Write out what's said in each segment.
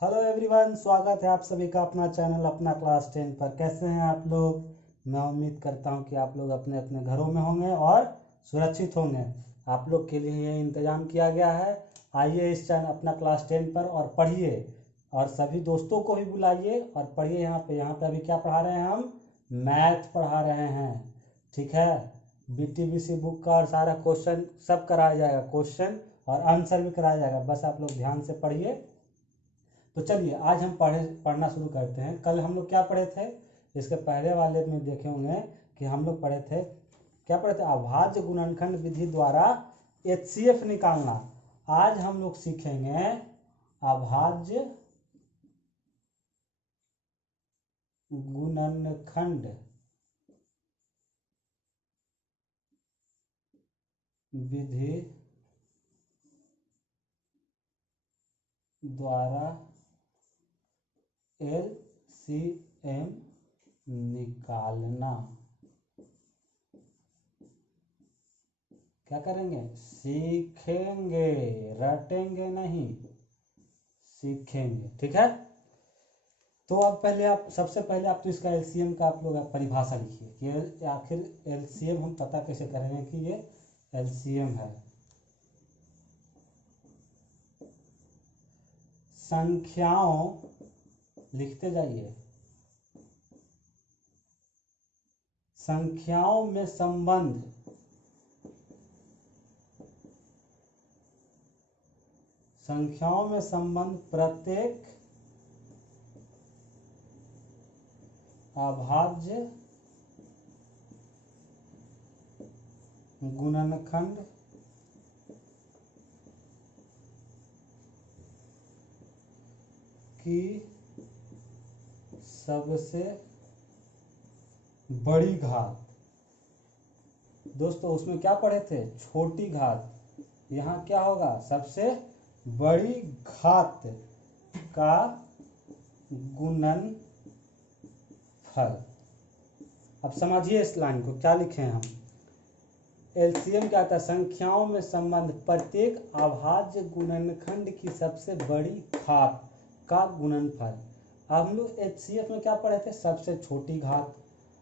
Hello everyone, स्वागत है आप सभी का अपना चैनल अपना क्लास 10 पर। कैसे हैं आप लोग? मैं उम्मीद करता हूं कि आप लोग अपने अपने घरों में होंगे और सुरक्षित होंगे। आप लोग के लिए ये इंतज़ाम किया गया है। आइए इस चैनल अपना क्लास 10 पर और पढ़िए, और सभी दोस्तों को भी बुलाइए और पढ़िए। यहाँ पे अभी क्या पढ़ा रहे हैं? हम मैथ पढ़ा रहे हैं, ठीक है। BTBC बुक का और सारा क्वेश्चन सब कराया जाएगा, क्वेश्चन और आंसर भी कराया जाएगा। बस आप लोग ध्यान से पढ़िए। तो चलिए आज हम पढ़ना शुरू करते हैं। कल हम लोग क्या पढ़े थे? इसके पहले वाले में देखे होंगे कि हम लोग पढ़े थे, क्या पढ़े थे? अभाज्य गुणनखंड विधि द्वारा HCF निकालना। आज हम लोग सीखेंगे अभाज्य गुणनखंड विधि द्वारा LCM निकालना। क्या करेंगे? सीखेंगे, रटेंगे नहीं, सीखेंगे, ठीक है। तो अब सबसे पहले आप तो इसका LCM का आप लोग परिभाषा लिखिए कि आखिर LCM हम पता कैसे करेंगे कि ये LCM है। संख्याओं, लिखते जाइए, संख्याओं में संबंध प्रत्येक अभाज्य गुणनखंड की सबसे बड़ी घात। दोस्तों उसमें क्या पढ़े थे? छोटी घात। यहाँ क्या होगा? सबसे बड़ी घात का गुणनफल। अब समझिए इस लाइन को, क्या लिखे हैं हम? LCM क्या था? संख्याओं में संबंध प्रत्येक अभाज्य गुणनखंड की सबसे बड़ी घात का गुणनफल। अब हम लोग HCF में क्या पढ़े थे? सबसे छोटी घात।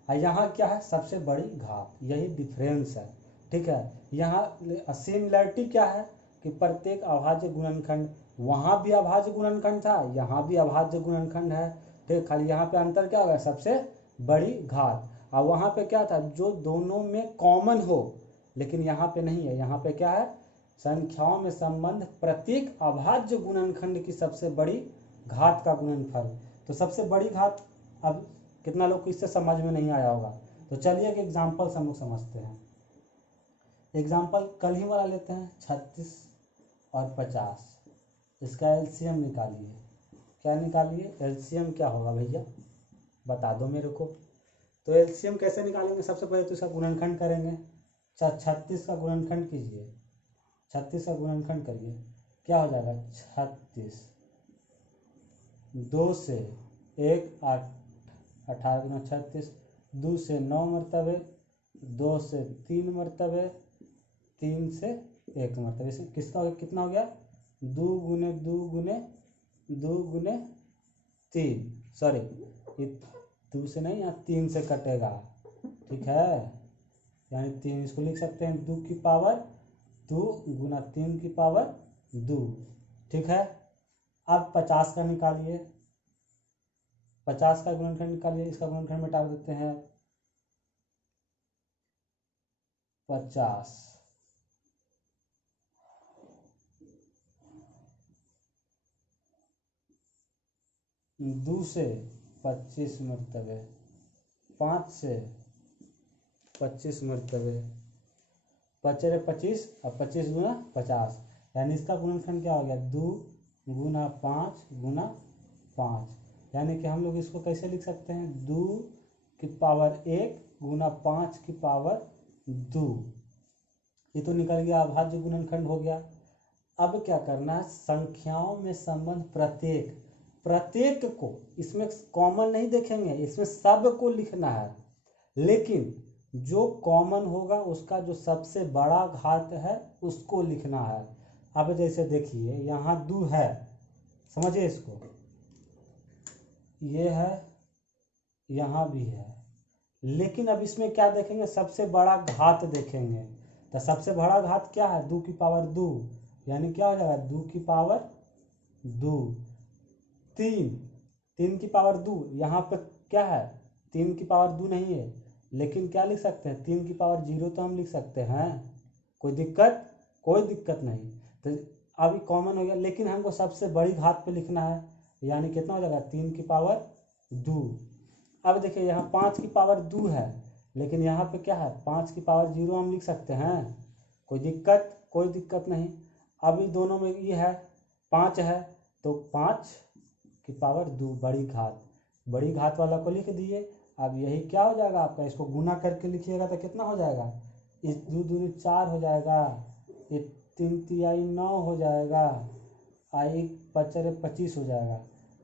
और यहाँ क्या है? सबसे बड़ी घात। यही डिफरेंस है, ठीक है। यहाँ सिमिलरिटी क्या है कि प्रत्येक अभाज्य गुणनखंड, वहाँ भी अभाज्य गुणनखंड था, यहाँ भी अभाज्य गुणनखंड है, ठीक। खाली यहाँ पे अंतर क्या होगा? सबसे बड़ी घात। और वहाँ पे क्या था? जो दोनों में कॉमन हो, लेकिन यहाँ पे नहीं है। यहाँ पे क्या है? संख्याओं में संबंध प्रत्येक अभाज्य गुणनखंड की सबसे बड़ी घात का गुणनफल। तो सबसे बड़ी घात, अब कितना लोग को इससे समझ में नहीं आया होगा, तो चलिए एक एग्जाम्पल हम लोग समझते हैं। एग्जाम्पल कल ही वाला लेते हैं, 36 और 50। इसका LCM निकालिए। क्या निकालिए? LCM क्या होगा भैया, बता दो मेरे को। तो LCM कैसे निकालेंगे? सबसे पहले तो इसका गुणनखंड करेंगे। 36 का गुणनखंड कीजिए, 36 का गुणनखंड करिए, क्या हो जाएगा? 36, 2 से 1 8, 18 गुना 36, 2 से 9 मरतबे, 2 से 3 मरतबे, 3 से 1 मरतबे। इसमें किसका हो गया? कितना हो गया? 2 गुने 2 गुने 2 गुने 3, सॉरी 2 से नहीं, यहाँ 3 से कटेगा, ठीक है। यानी 3, इसको लिख सकते हैं 2 की पावर 2 गुना 3 की पावर 2, ठीक है। अब 50 का निकालिए, 50 का गुणनखंड निकालिए। इसका गुणनखंड मिटा देते हैं, 50 2 से 25 मरतबे, 5 से 25 मरतबे, 25 25 और 25 गुना 50, यानी इसका गुणनखंड क्या हो गया? 2 गुना 5 गुना 5। यानी कि हम लोग इसको कैसे लिख सकते हैं? 2 की पावर 1 गुना 5 की पावर 2। ये तो निकल गया, अभाज्य गुणनखंड हो गया। अब क्या करना है? संख्याओं में संबंध प्रत्येक को, इसमें कॉमन नहीं देखेंगे, इसमें सब को लिखना है, लेकिन जो कॉमन होगा उसका जो सबसे बड़ा घात है उसको लिखना है। अब जैसे देखिए यहाँ 2 है, समझिए इसको, ये है, यहाँ भी है, लेकिन अब इसमें क्या देखेंगे, सबसे बड़ा घात देखेंगे। तो सबसे बड़ा घात क्या है, 2 की पावर 2, यानी क्या हो जाएगा 2 की पावर 2, 3 की पावर 2, यहाँ पे क्या है 3 की पावर 2 नहीं है, लेकिन क्या लिख सकते हैं 3 की पावर 0 तो हम लिख सकते हैं, कोई दिक्कत, कोई दिक्कत नहीं। तो अभी कॉमन हो गया, लेकिन हमको सबसे बड़ी घात पे लिखना है, यानी कितना हो जाएगा 3 की पावर 2। अब देखिए यहाँ 5 की पावर 2 है, लेकिन यहाँ पे क्या है 5 की पावर 0 हम लिख सकते हैं, कोई दिक्कत, कोई दिक्कत नहीं। अभी दोनों में ये है 5 है, तो 5 की पावर 2 बड़ी घात वाला को लिख दिए। अब यही क्या हो जाएगा आपका, इसको गुना करके लिखिएगा तो कितना हो जाएगा, इस 2 दूनी 4 हो जाएगा, ये 3 तिहाई 9 हो जाएगा, आई 5 25 हो जाएगा,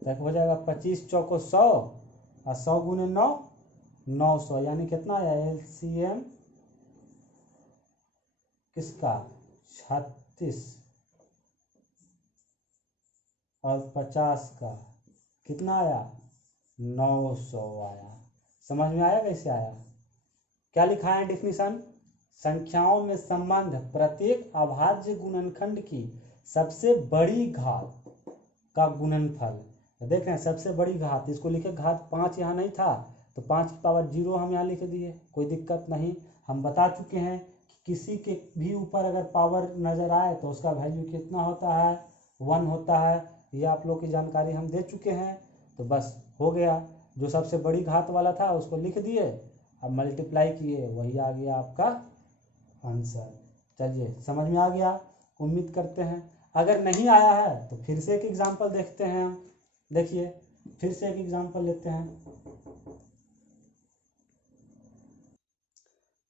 तक हो जाएगा 25 चौको 100 और 100 गुने 9 900, यानी कितना आया एलसीएम किसका 36 और 50 का कितना आया 900 आया। समझ में आया कैसे आया, क्या लिखा है डेफिनेशन, संख्याओं में संबंध प्रत्येक अभाज्य गुणनखंड की सबसे बड़ी घात का गुणनफल। देख रहे हैं सबसे बड़ी घात, इसको लिखे घात 5 यहाँ नहीं था, तो 5 की पावर 0 हम यहाँ लिख दिए, कोई दिक्कत नहीं। हम बता चुके हैं कि किसी के भी ऊपर अगर पावर नज़र आए तो उसका वैल्यू कितना होता है 1 होता है, ये आप लोग की जानकारी हम दे चुके हैं। तो बस हो गया, जो सबसे बड़ी घात वाला था उसको लिख दिए, अब मल्टीप्लाई किए, वही आ गया आपका आंसर। चलिए समझ में आ गया, उम्मीद करते हैं। अगर नहीं आया है तो फिर से एक एग्जांपल देखते हैं हम, देखिए फिर से एक एग्जांपल लेते हैं।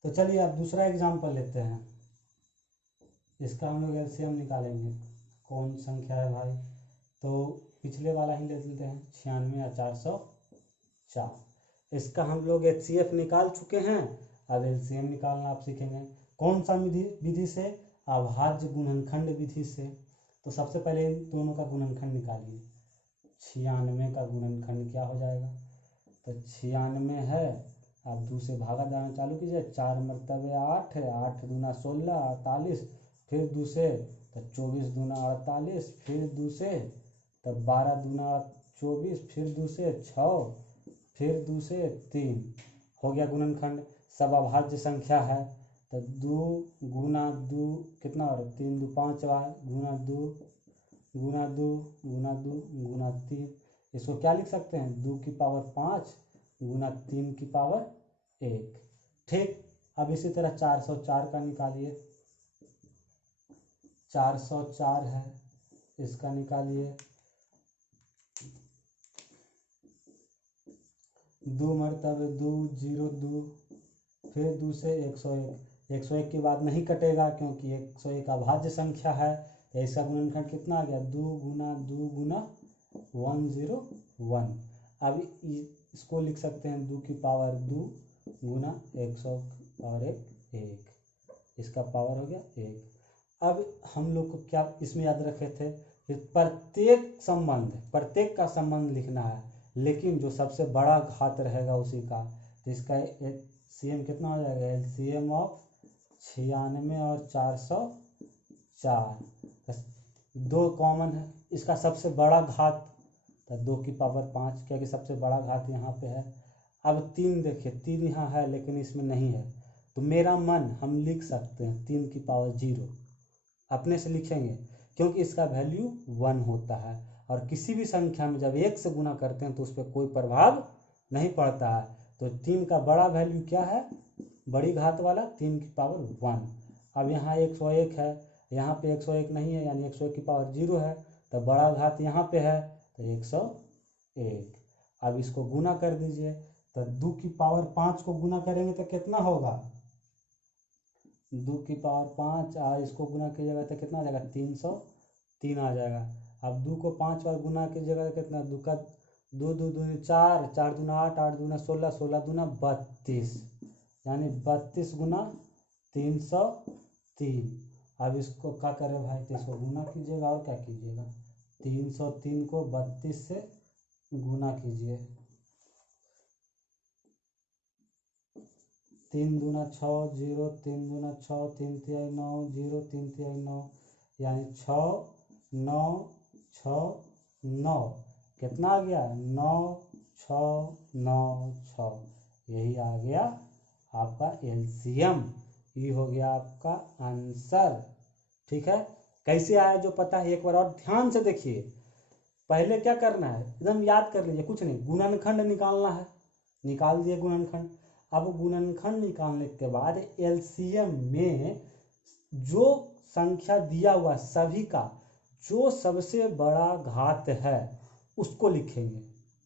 तो चलिए अब दूसरा एग्जांपल लेते हैं, इसका हम लोग एलसीएम निकालेंगे। कौन संख्या है भाई, तो पिछले वाला ही ले लेते हैं 96 और 404। इसका हम लोग एचसीएफ निकाल चुके हैं, अब एलसीएम निकालना आप सीखेंगे। कौन सा विधि से, अभाज्य गुणनखंड विधि से। तो सबसे पहले इन दोनों का गुणनखंड निकालिए। 96 का गुणनखंड क्या हो जाएगा, तो 96 है, आप 2 से भागा जाना चालू कीजिए, 4 मरतबे 8 है, 8 दूना 16 48, फिर 2 से तो 24 दूना 48, फिर 2 से तो 12 दूना 24, फिर 2 से 6, फिर 2 से 3, हो गया गुणनखंड। सब अभाज्य संख्या है, तो 2 गुना 2 कितना और 3 2 5 गुना 2 गुना 2 गुना 2 गुना 3, इसको क्या लिख सकते हैं 2 की पावर 5 गुना 3 की पावर 1। ठीक, अब इसी तरह 404 का निकालिए। 404 है, इसका निकालिए। 2 मरतबे 2 0 2, फिर 2 से 101, 101 के बाद नहीं कटेगा क्योंकि 101 अभाज्य संख्या है, तो इसका गुणनखंड कितना आ गया 2 गुना 101। अब इसको लिख सकते हैं 2 की पावर 2 गुना 100 और 1, इसका पावर हो गया 1। अब हम लोग को क्या इसमें याद रखे थे, प्रत्येक का संबंध लिखना है, लेकिन जो सबसे बड़ा घात रहेगा उसी का। तो इसका एलसीएम कितना हो जाएगा, एलसीएम ऑफ 96 और 404, 2 कॉमन है, इसका सबसे बड़ा घात तो 2 की पावर 5, क्योंकि सबसे बड़ा घात यहाँ पे है। अब 3 देखिए, 3 यहाँ है लेकिन इसमें नहीं है, तो मेरा मन हम लिख सकते हैं 3 की पावर 0 अपने से लिखेंगे, क्योंकि इसका वैल्यू 1 होता है, और किसी भी संख्या में जब 1 से गुना करते हैं तो उस पर कोई प्रभाव नहीं पड़ता है। तो 3 का बड़ा वैल्यू क्या है, बड़ी घात वाला 3 की पावर 1। अब यहाँ 101 है, यहाँ पे 101 नहीं है, यानी 101 की पावर 0 है, तो बड़ा घात यहाँ पे है तो 101। अब इसको गुना कर दीजिए, तो 2 की पावर 5 को गुना करेंगे तो कितना होगा, 2 की पावर 5 और इसको गुना कीजिएगा तो कितना आ जाएगा 303 आ जाएगा। अब 2 को 5 बार गुना कीजिएगा तो कितना, 2 का 2 2 दूनी 4, 4 दूना 8, 8 दूना 16, 16 दूना 32, यानी 32 गुना 303। अब इसको क्या करें भाई, तो इसको गुना कीजिएगा और क्या कीजिएगा, 303 को 32 से गुना कीजिए, 3 दूना 6, 0 3 दूना 6, 3 तिहाई 9, 0 3 तिहाई 9, यानी 6 9 6 9, कितना आ गया 9 6 9 6, यही आ गया आपका एलसीएम। ये हो गया आपका आंसर। ठीक है, कैसे आया जो पता है एक बार और ध्यान से देखिए। पहले क्या करना है, एकदम याद कर लीजिए, कुछ नहीं, गुणनखंड निकालना है, निकाल दिए गुणनखंड। अब गुणनखंड निकालने के बाद एलसीएम में जो संख्या दिया हुआ सभी का जो सबसे बड़ा घात है उसको लिखेंगे।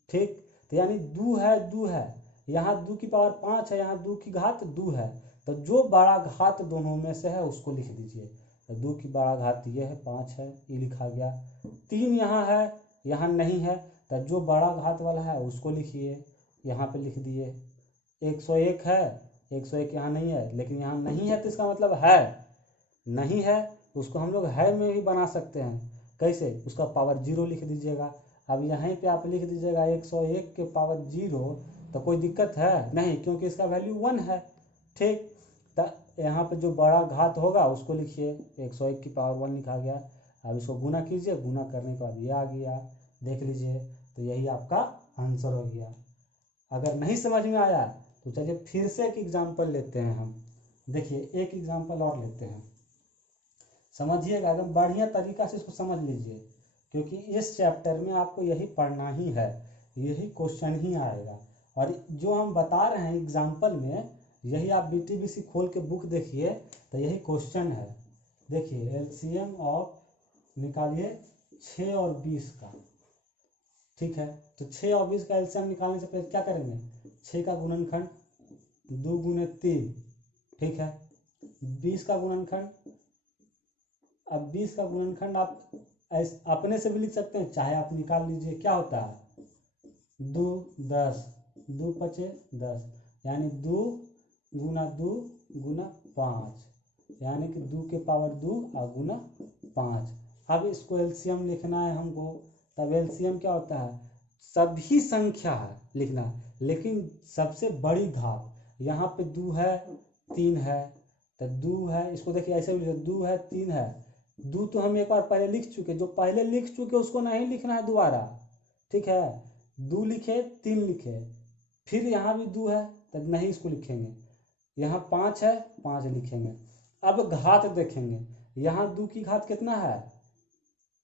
ठीक, तो यानी 2 है, 2 है, यहाँ 2 की पावर 5 है, यहाँ 2 की घात 2 है, तो जो बड़ा घात दोनों में से है उसको लिख दीजिए। तो 2 की बड़ा घात ये है 5 है, ये लिखा गया। 3 यहाँ है, यहाँ नहीं है, तो जो बड़ा घात वाला है उसको लिखिए, यहाँ पे लिख दिए। 101 है, 101 यहाँ नहीं है, लेकिन यहाँ नहीं है तो इसका मतलब है, नहीं है उसको हम लोग है में ही बना सकते हैं। कैसे, उसका पावर 0 लिख दीजिएगा। अब यहीं पे आप लिख दीजिएगा 101 के पावर 0, तो कोई दिक्कत है नहीं, क्योंकि इसका वैल्यू 1 है। ठीक, तो यहाँ पे जो बड़ा घात होगा उसको लिखिए, 101 की पावर 1 लिखा गया। अब इसको गुना कीजिए, गुना करने के बाद ये आ गया, देख लीजिए, तो यही आपका आंसर हो गया। अगर नहीं समझ में आया तो चलिए फिर से एक एग्जाम्पल लेते हैं हम। देखिए एक एग्जाम्पल और लेते हैं, समझिएगा, एकदम बढ़िया तरीका से इसको समझ लीजिए, क्योंकि इस चैप्टर में आपको यही पढ़ना ही है, यही क्वेश्चन ही आएगा। और जो हम बता रहे हैं एग्जाम्पल में, यही आप बीटीबीसी खोल के बुक देखिए तो यही क्वेश्चन है। देखिए एलसीएम ऑफ निकालिए 6 और 20 का। ठीक है, तो 6 और 20 का एलसीएम निकालने से पहले क्या करेंगे, 6 का गुणनखंड 2 गुने 3, ठीक है, 20 का गुणनखंड, अब 20 का गुणनखंड आप अपने से भी लिख सकते हैं, चाहे आप निकाल लीजिए। क्या होता है 2 10, 2 पचे 10, यानी 2 गुना 5, यानी कि 2 के पावर 2 और गुना 5। अब इसको एलसीएम लिखना है हमको, तब एलसीएम क्या होता है, सभी संख्या है लिखना, लेकिन सबसे बड़ी घात, यहाँ पे 2 है 3 है, तो 2 है, इसको देखिए ऐसे भी 2 है 3 है, 2 तो हम एक बार पहले लिख चुके, जो पहले लिख चुके उसको नहीं लिखना है दोबारा। ठीक है, 2 लिखे 3 लिखे, फिर यहाँ भी 2 है तो नहीं इसको लिखेंगे, यहाँ 5 है 5 लिखेंगे। अब घात देखेंगे, यहाँ 2 की घात कितना है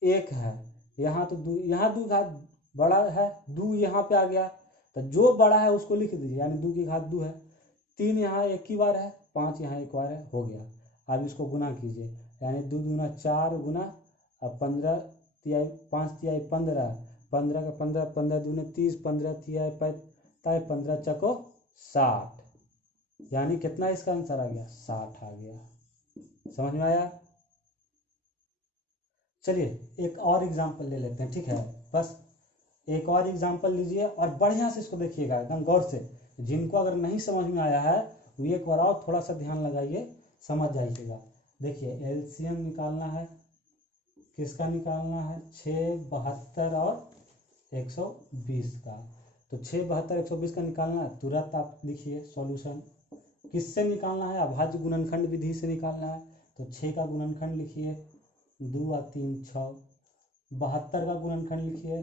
1 है, यहाँ तो 2, यहाँ 2 घात बड़ा है, 2 यहाँ पे आ गया, तो जो बड़ा है उसको लिख दीजिए, यानी 2 की घात 2 है। 3 यहाँ एक ही बार है, 5 यहाँ एक बार है, हो गया। अब इसको गुना कीजिए, यानी 2 दूना 4 गुना, अब 15 तिहाई 5 तिहाई 15, 15 का 15, 15 दूने 30, 15 तिहाई 45, 15 चको 60, यानी कितना इसका आंसर आ गया 60 आ गया। समझ में आया। चलिए एक और एग्जाम्पल ले लेते हैं। ठीक है, बस एक और एग्जाम्पल लीजिए और बढ़िया से इसको देखिएगा एकदम गौर से। जिनको अगर नहीं समझ में आया है वो एक बार और थोड़ा सा ध्यान लगाइए, समझ जाइएगा। देखिए एलसीएम निकालना है, किसका निकालना है 6 72 और 120 का। तो 6 72 120 का निकालना है, तुरंत आप लिखिए सॉल्यूशन। किससे निकालना है, अभाज्य गुणनखंड विधि से निकालना है, तो 6 का गुणनखंड लिखिए 2 और 3 6, 72 का गुणनखंड लिखिए,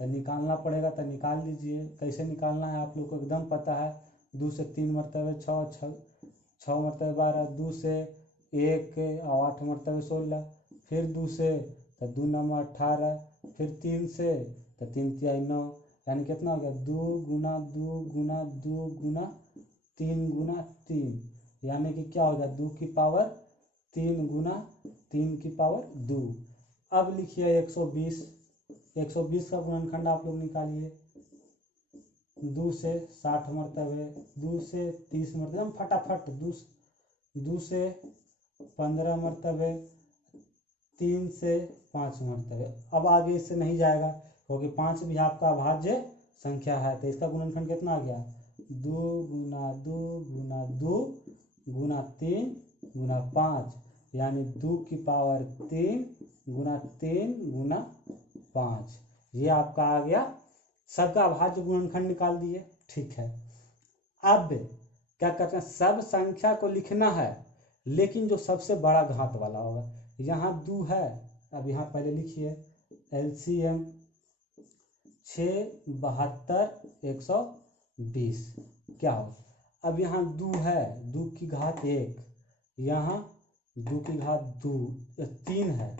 तो निकालना पड़ेगा, तो निकाल लीजिए। कैसे निकालना है आप लोग को एकदम पता है, 2 से 3 मरतबे 6, 6 मरतबे 12, 2 से 1 और 8 मरतबे 16, फिर 2 से तो 2 9 18, फिर 3 से तो 3 तिहाई 9, यानी कितना हो गया 2 गुना 2 गुना 2 गुना 3 गुना 3, यानी कि क्या हो गया 2 की पावर 3 गुना 3 की पावर 2। अब लिखिए 120, 120 का गुणनखंड आप लोग निकालिए, 2 से 60 मरतबे, 2 से 30 मरतबे, फटाफट 2 से 15 मरतबे, 3 से 5 मरतबे। अब आगे इससे नहीं जाएगा, क्योंकि 5 भी आपका अभाज्य संख्या है, तो इसका गुणनखंड कितना आ गया 2 गुना 2 गुना 2 गुना 3 गुना 5, यानी 2 की पावर 3 गुना 3 गुना 5, ये आपका आ गया सबका अभाज्य गुणनखंड निकाल दिए। ठीक है, अब क्या करते हैं, सब संख्या को लिखना है लेकिन जो सबसे बड़ा घात वाला होगा। यहाँ 2 है, अब यहाँ पहले लिखिए LCM 6, 72, 120 क्या हो। अब यहाँ 2 है, 2 की घात 1, यहाँ 2 की घात 2 3 है,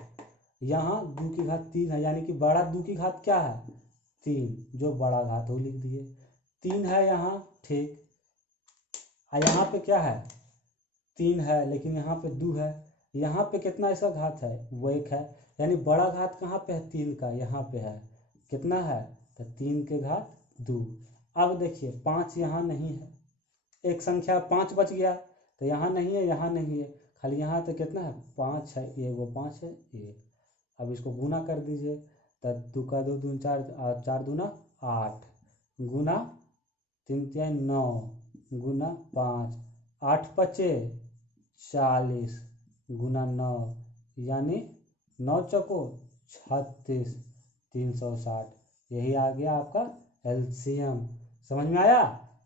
यहाँ 2 की घात 3 है, यानी कि बड़ा 2 की घात क्या है 3, जो बड़ा घात वो लिख दिए। 3 है यहाँ, ठीक, यहाँ पे क्या है 3 है लेकिन यहाँ पे 2 है, यहाँ पे कितना इसका घात है वो 1 है, यानी बड़ा घात कहाँ पे है 3 का, यहाँ पे है, कितना है तो 3 के घात 2। अब देखिए 5 यहाँ नहीं है, एक संख्या 5 बच गया, तो यहाँ नहीं है, यहाँ नहीं है, खाली यहाँ तो कितना है 5 है, ये वो 5 है ये। अब इसको गुना कर दीजिए, तब 2 का 2 दूनी 4, 4 दूना 8, गुना 3 3 9, गुना 5, 8 पचे 40, गुना 9, यानी 9 चौको 36, 360। यही आ गया आपका LCM। समझ में आया?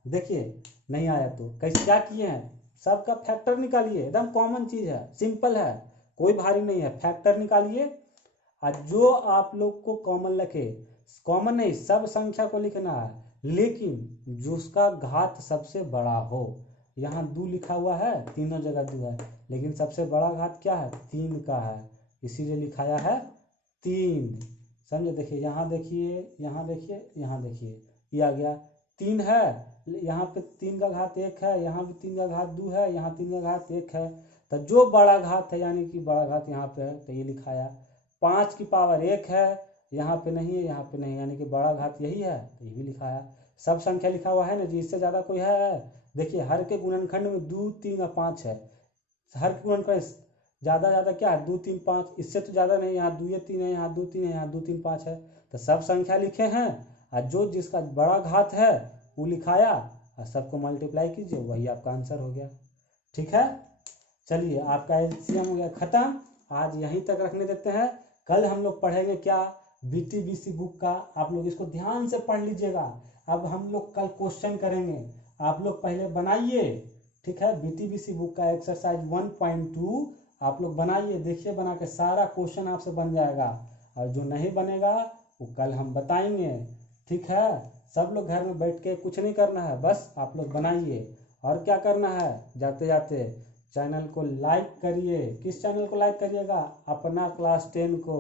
देखिए नहीं आया तो कैसे क्या किए हैं, सबका फैक्टर निकालिए, एकदम कॉमन चीज है, सिंपल है, कोई भारी नहीं है। फैक्टर निकालिए और जो आप लोग को कॉमन लगे, कॉमन नहीं सब संख्या को लिखना है लेकिन जो उसका घात सबसे बड़ा हो। यहाँ 2 लिखा हुआ है, तीनों जगह 2 है, लेकिन सबसे बड़ा घात क्या है 3 का है, इसीलिए लिखाया है 3। समझे? देखिए यहाँ देखिए, यहाँ देखिए, यहाँ देखिए, ये आ गया 3 है, यहाँ पे 3 का घात 1 है, यहाँ भी 3 का घात 2 है, यहाँ 3 का घात 1 है, तो जो बड़ा घात है यानी कि बड़ा घात यहाँ पे है तो ये लिखाया। 5 की पावर 1 है, यहाँ पे नहीं है, यहाँ पे नहीं, यानी कि बड़ा घात यही है तो ये भी लिखाया। सब संख्या लिखा हुआ है ना जी, इससे ज़्यादा कोई है? देखिए हर के गुणनखंड में 2 3 और 5 है, हर के गुणनखंड ज़्यादा क्या है 2 3 5, इससे तो ज़्यादा नहीं, यहाँ 2 3 है, यहाँ 2 3 है, यहाँ 2 3 5 है, तो सब संख्या लिखे हैं और जो जिसका बड़ा घात है वो लिखाया और सबको मल्टीप्लाई कीजिए, वही आपका आंसर हो गया। ठीक है, चलिए आपका LCM हो गया खत्म, आज यहीं तक रखने देते हैं। कल हम लोग पढ़ेंगे क्या, BTBC बुक का, आप लोग इसको ध्यान से पढ़ लीजिएगा। अब हम लोग कल क्वेश्चन करेंगे, आप लोग पहले बनाइए, ठीक है, BTBC बुक का एक्सरसाइज 1.2 आप लोग बनाइए, देखिए बना के सारा क्वेश्चन आपसे बन जाएगा, और जो नहीं बनेगा वो कल हम बताएंगे। ठीक है, सब लोग घर में बैठ के कुछ नहीं करना है, बस आप लोग बनाइए। और क्या करना है, जाते जाते चैनल को लाइक करिए। किस चैनल को लाइक करिएगा, अपना क्लास 10 को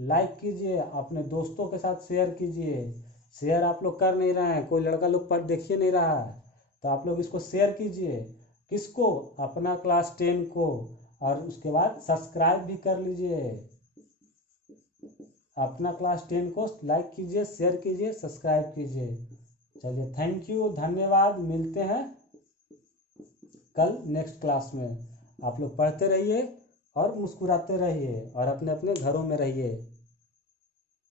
लाइक कीजिए, अपने दोस्तों के साथ शेयर कीजिए। शेयर आप लोग कर नहीं रहे हैं, कोई लड़का लोग पर देखिए नहीं रहा है, तो आप लोग इसको शेयर कीजिए। किसको, अपना क्लास 10 को, और उसके बाद सब्सक्राइब भी कर लीजिए। अपना क्लास 10 को लाइक कीजिए, शेयर कीजिए, सब्सक्राइब कीजिए। चलिए थैंक यू, धन्यवाद, मिलते हैं कल नेक्स्ट क्लास में। आप लोग पढ़ते रहिए और मुस्कुराते रहिए और अपने अपने घरों में रहिए।